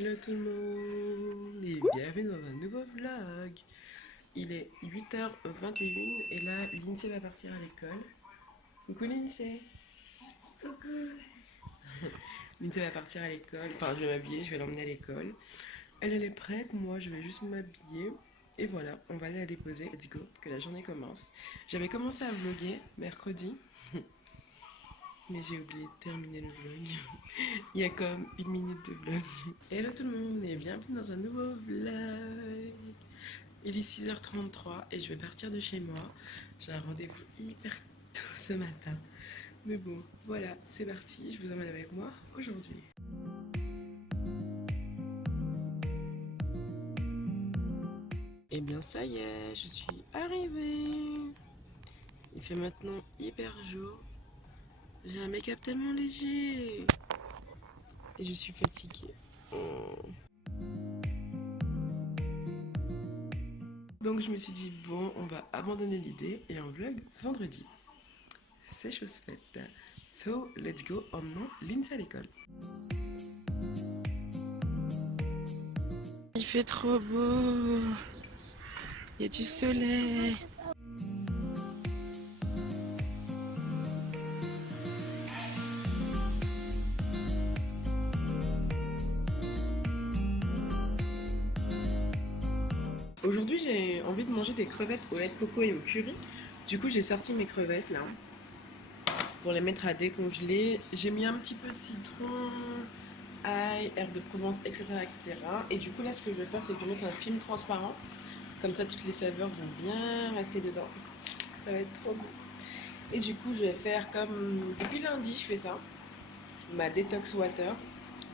Hello tout le monde et bienvenue dans un nouveau vlog. Il est 8h21 et là Lindsay va partir à l'école. Coucou Lindsay. Coucou. Lindsay va partir à l'école, enfin je vais m'habiller, je vais l'emmener à l'école. Elle est prête, moi je vais juste m'habiller. Et voilà, on va aller la déposer, let's go, que la journée commence. J'avais commencé à vlogger mercredi, mais j'ai oublié de terminer le vlog. Il y a comme 1 minute de vlog. Hello tout le monde et bienvenue dans un nouveau vlog. Il est 6h33 et je vais partir de chez moi. J'ai un rendez-vous hyper tôt ce matin. Mais bon, voilà, c'est parti, je vous emmène avec moi aujourd'hui. Et bien ça y est, je suis arrivée. Il fait maintenant hyper jour. J'ai un make-up tellement léger. Et je suis fatiguée. Oh. Donc je me suis dit, bon, on va abandonner l'idée et un vlog vendredi. C'est chose faite. So, let's go, emmenons Lindsay à l'école. Il fait trop beau. Il y a du soleil. Aujourd'hui, j'ai envie de manger des crevettes au lait de coco et au curry. Du coup, j'ai sorti mes crevettes là pour les mettre à décongeler. J'ai mis un petit peu de citron, ail, herbe de Provence, etc., etc. Et du coup, là, ce que je vais faire, c'est que je vais mettre un film transparent. Comme ça, toutes les saveurs vont bien rester dedans. Ça va être trop bon. Et du coup, je vais faire comme depuis lundi, je fais ça. Ma detox water.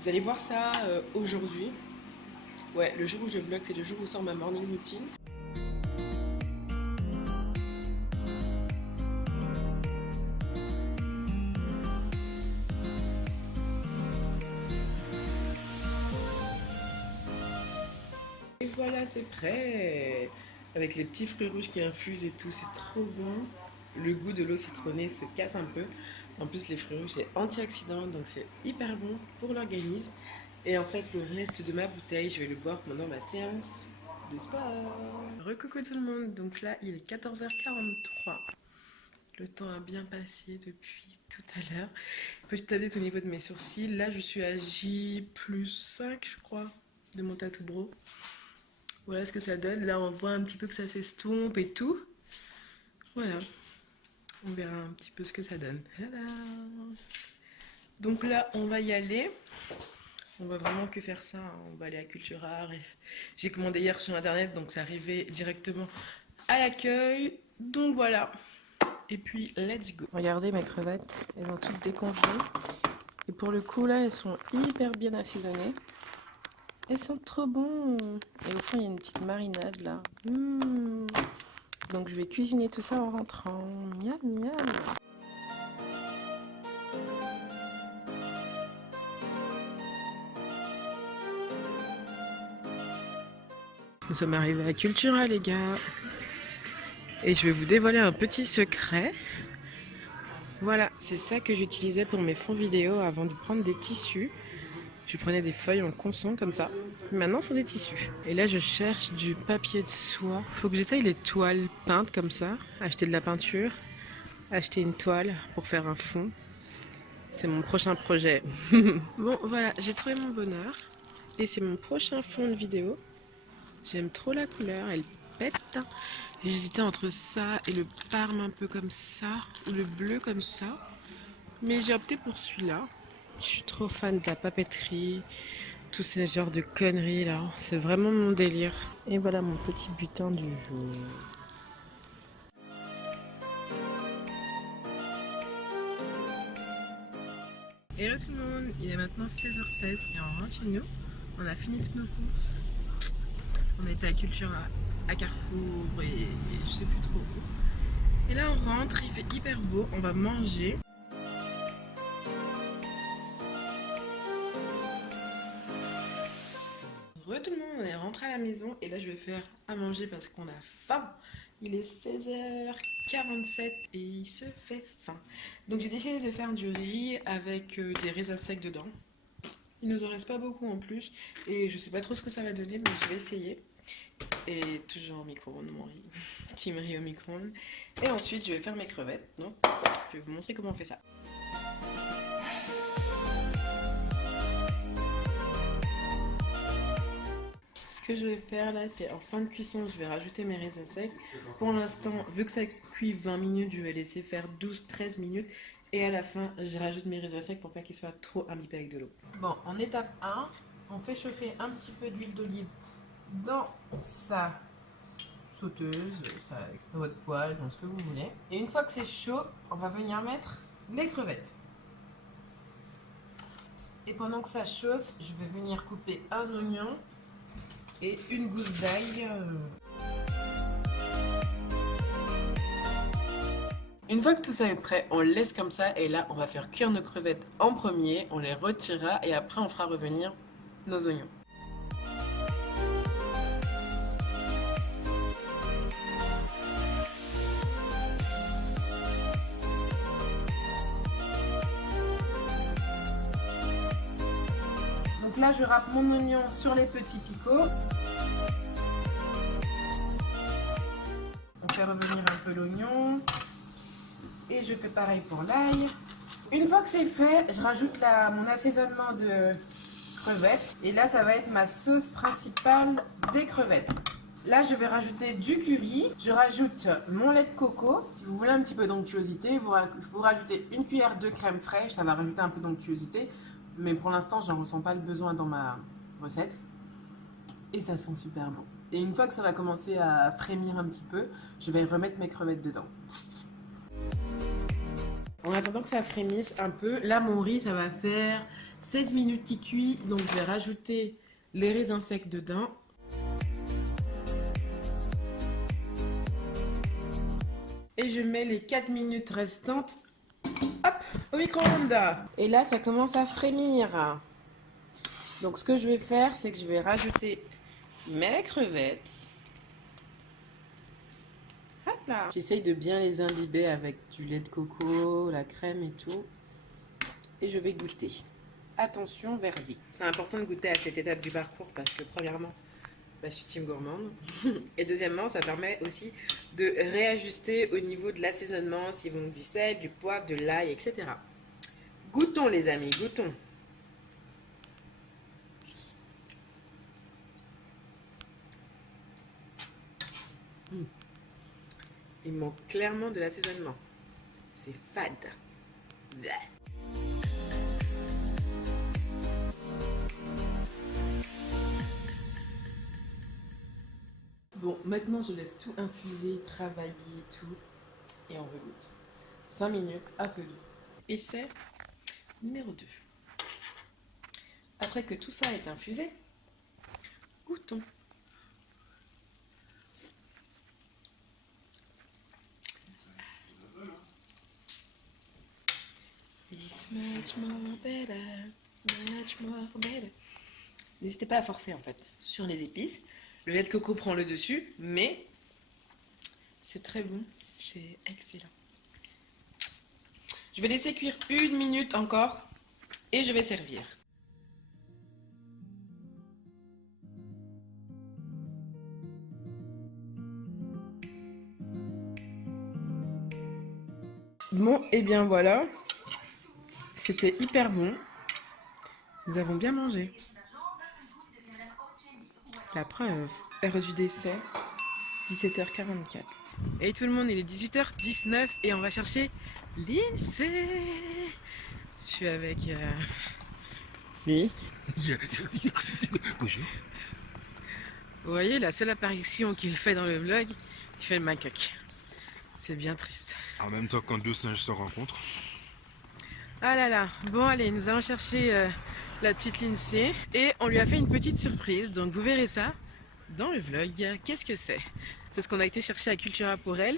Vous allez voir ça aujourd'hui. Ouais, le jour où je vlog, c'est le jour où sort ma morning routine. Et voilà, c'est prêt. Avec les petits fruits rouges qui infusent et tout, c'est trop bon. Le goût de l'eau citronnée se casse un peu. En plus, les fruits rouges, c'est antioxydant, donc c'est hyper bon pour l'organisme. Et en fait, le reste de ma bouteille, je vais le boire pendant ma séance de sport. Recoucou tout le monde, donc là, il est 14h43. Le temps a bien passé depuis tout à l'heure. Petite update au niveau de mes sourcils. Là, je suis à J+5, je crois, de mon tatou bro. Voilà ce que ça donne. Là, on voit un petit peu que ça s'estompe et tout. Voilà. On verra un petit peu ce que ça donne. Tada. Donc là, on va y aller. On va vraiment que faire ça. On va aller à Cultura. J'ai commandé hier sur internet, donc c'est arrivé directement à l'accueil. Donc voilà. Et puis, let's go. Regardez mes crevettes. Elles ont toutes décongelé. Et pour le coup, là, elles sont hyper bien assaisonnées. Elles sentent trop bon. Et au fond, il y a une petite marinade là. Donc je vais cuisiner tout ça en rentrant. Miam, miam. Nous sommes arrivés à Cultura, les gars. Et je vais vous dévoiler un petit secret. Voilà, c'est ça que j'utilisais pour mes fonds vidéo avant de prendre des tissus. Je prenais des feuilles en consent comme ça. Maintenant, c'est des tissus. Et là, je cherche du papier de soie. Faut que j'essaye les toiles peintes comme ça. Acheter de la peinture. Acheter une toile pour faire un fond. C'est mon prochain projet. Bon, voilà, j'ai trouvé mon bonheur. Et c'est mon prochain fond de vidéo. J'aime trop la couleur, elle pète. J'hésitais entre ça et le parme un peu comme ça, ou le bleu comme ça. Mais j'ai opté pour celui-là. Je suis trop fan de la papeterie, tous ces genres de conneries là. C'est vraiment mon délire. Et voilà mon petit butin du jour. Hello tout le monde, il est maintenant 16h16 et on rentre chez nous. On a fini toutes nos courses. On était à Cultura, à Carrefour et je sais plus trop où. Et là on rentre, il fait hyper beau, on va manger. Tout le monde, on est rentré à la maison et là je vais faire à manger parce qu'on a faim. Il est 16h47 et il se fait faim. Donc j'ai décidé de faire du riz avec des raisins secs dedans. Il nous en reste pas beaucoup en plus. Et je sais pas trop ce que ça va donner, mais je vais essayer. Et toujours au micro-ondes, mon riz. Team riz au micro-ondes. Et ensuite, je vais faire mes crevettes. Donc, je vais vous montrer comment on fait ça. Ce que je vais faire là, c'est en fin de cuisson, je vais rajouter mes raisins secs. Pour l'instant, vu que ça cuit 20 minutes, je vais laisser faire 12-13 minutes. Et à la fin, je rajoute mes raisins secs pour pas qu'ils soient trop imbibés avec de l'eau. Bon, en étape 1, on fait chauffer un petit peu d'huile d'olive dans sa sauteuse, dans votre poêle, dans ce que vous voulez. Et une fois que c'est chaud, on va venir mettre les crevettes. Et pendant que ça chauffe, je vais venir couper un oignon et une gousse d'ail. Une fois que tout ça est prêt, on le laisse comme ça et là on va faire cuire nos crevettes en premier, on les retirera et après on fera revenir nos oignons. Donc là je râpe mon oignon sur les petits picots. On fait revenir un peu l'oignon. Et je fais pareil pour l'ail. Une fois que c'est fait, je rajoute mon assaisonnement de crevettes. Et là, ça va être ma sauce principale des crevettes. Là, je vais rajouter du curry. Je rajoute mon lait de coco. Si vous voulez un petit peu d'onctuosité, vous rajoutez une cuillère de crème fraîche. Ça va rajouter un peu d'onctuosité. Mais pour l'instant, j'en ressens pas le besoin dans ma recette. Et ça sent super bon. Et une fois que ça va commencer à frémir un petit peu, je vais remettre mes crevettes dedans. En attendant que ça frémisse un peu, là mon riz ça va faire 16 minutes qu'il cuit, donc je vais rajouter les raisins secs dedans. Et je mets les 4 minutes restantes, hop, au micro-ondes. Et là ça commence à frémir. Donc ce que je vais faire, c'est que je vais rajouter mes crevettes. J'essaye de bien les imbiber avec du lait de coco, la crème et tout. Et je vais goûter. Attention, verdict. C'est important de goûter à cette étape du parcours parce que premièrement, je suis team gourmande. Et deuxièmement, ça permet aussi de réajuster au niveau de l'assaisonnement, s'ils vont du sel, du poivre, de l'ail, etc. Goûtons les amis, goûtons. Il manque clairement de l'assaisonnement. C'est fade. Bleh. Bon, maintenant je laisse tout infuser, travailler et tout. Et on regoute. 5 minutes à feu doux. Essai numéro 2. Après que tout ça est infusé, goûtons. It's much more better, much more better. N'hésitez pas à forcer en fait sur les épices. Le lait de coco prend le dessus, mais c'est très bon, c'est excellent. Je vais laisser cuire 1 minute encore et je vais servir. Bon, et bien voilà. C'était hyper bon. Nous avons bien mangé. La preuve. Heure du décès, 17h44. Et tout le monde, il est 18h19 et on va chercher Lindsay. Je suis avec lui. Bonjour. Vous voyez, la seule apparition qu'il fait dans le vlog, il fait le macaque. C'est bien triste. En même temps, quand deux singes se rencontrent. Ah là là, bon allez, nous allons chercher la petite Lindsay et on lui a fait une petite surprise, donc vous verrez ça dans le vlog. Qu'est-ce que c'est? C'est ce qu'on a été chercher à Cultura pour elle.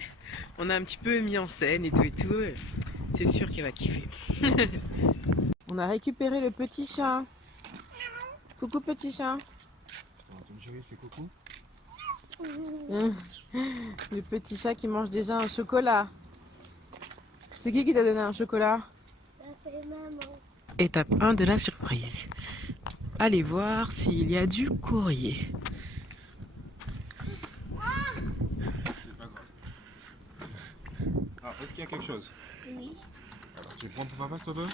On a un petit peu mis en scène et tout. C'est sûr qu'elle va kiffer. On a récupéré le petit chat. Coucou petit chat. Coucou. Le petit chat qui mange déjà un chocolat. C'est qui t'a donné un chocolat? Étape 1 de la surprise. aller voir s'il y a du courrier. C'est pas grave. Ah, est-ce qu'il y a quelque chose? Oui. Alors, tu prends pour papa, s'il te plaît?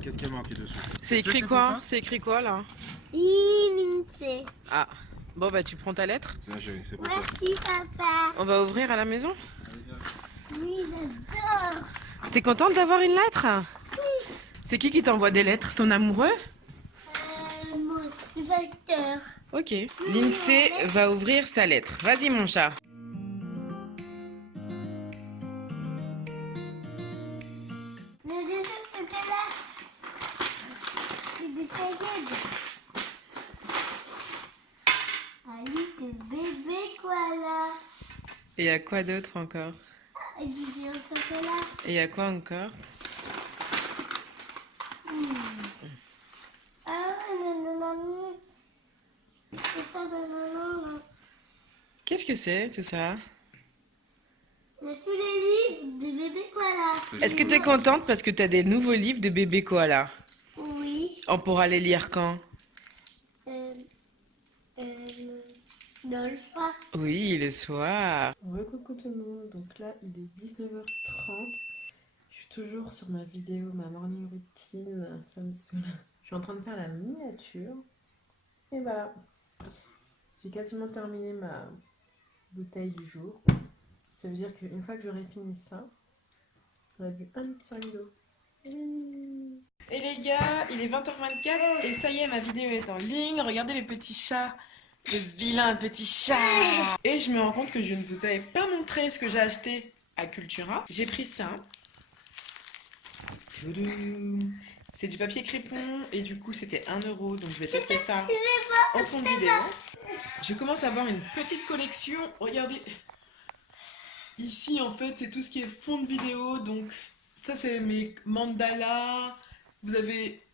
Qu'est-ce qu'il y a marqué dessus? C'est écrit quoi? C'est écrit quoi là? Lindsay. Ah, bon bah tu prends ta lettre. C'est la chérie, c'est pour toi. Merci papa. On va ouvrir à la maison. Oui, j'adore. T'es contente d'avoir une lettre? C'est qui t'envoie des lettres? Ton amoureux? Mon facteur. Ok. Lindsay va ouvrir sa lettre. Vas-y mon chat. Le deuxième chocolat. C'est des cahiers. Un livre de bébé koala. Et y a quoi d'autre encore? Et du géant chocolat. Et y a quoi encore? Ah, nanana. C'est ça, nanana. Qu'est-ce que c'est tout ça? Il y a tous les livres de bébé koala. Est-ce que t'es contente parce que t'as des nouveaux livres de bébé koala? Oui. On pourra les lire quand? Dans le soir. Oui, le soir. Coucou tout le monde, donc là il est 19h30. Je suis toujours sur ma vidéo, ma morning routine. Ça me saoule. Je suis en train de faire la miniature. Et voilà. J'ai quasiment terminé ma bouteille du jour. Ça veut dire qu'une fois que j'aurai fini ça, j'aurai bu 1,5 litre d'eau. Et les gars, il est 20h24 et ça y est, ma vidéo est en ligne. Regardez les petits chats. Le vilain petit chat. Et je me rends compte que je ne vous avais pas montré ce que j'ai acheté à Cultura. J'ai pris ça. C'est du papier crépon et du coup c'était 1 €. Donc je vais tester ça en fond de vidéo. Je commence à avoir une petite collection. Regardez. Ici en fait c'est tout ce qui est fond de vidéo. Donc ça c'est mes mandalas. Vous avez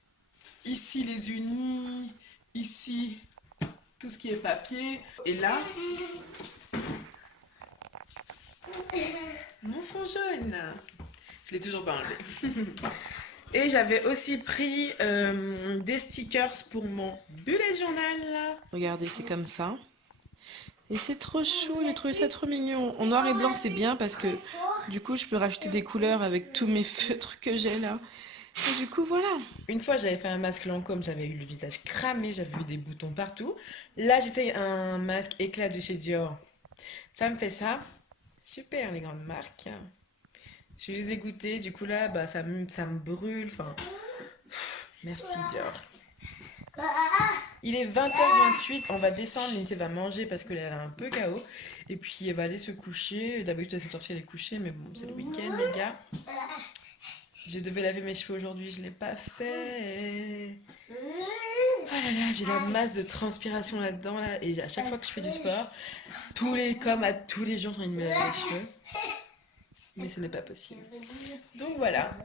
ici les unis. Ici tout ce qui est papier. Et là, mon fond jaune. Je l'ai toujours pas enlevé. Et j'avais aussi pris des stickers pour mon bullet journal. Regardez, c'est comme ça. Et c'est trop chou, j'ai trouvé ça trop mignon. En noir et blanc, c'est bien parce que du coup, je peux rajouter des couleurs avec tous mes feutres que j'ai là. Et du coup, voilà. Une fois, j'avais fait un masque Lancôme, j'avais eu le visage cramé, j'avais eu des boutons partout. Là, j'essaye un masque éclat de chez Dior. Ça me fait ça. Super, les grandes marques. Je les ai goûtées, du coup là, bah, ça me brûle. Enfin, merci Dior. Il est 20h28, on va descendre, Lindsay va manger parce qu'elle est un peu KO. Et puis elle va aller se coucher. D'habitude, à cette heure-ci, elle est couchée, mais bon, c'est le week-end, les gars. Je devais laver mes cheveux aujourd'hui, je ne l'ai pas fait. Oh là là, j'ai la masse de transpiration là-dedans, là. Et à chaque fois que je fais du sport, comme à tous les jours, j'ai envie de me laver les cheveux. Mais ce n'est pas possible. Donc voilà,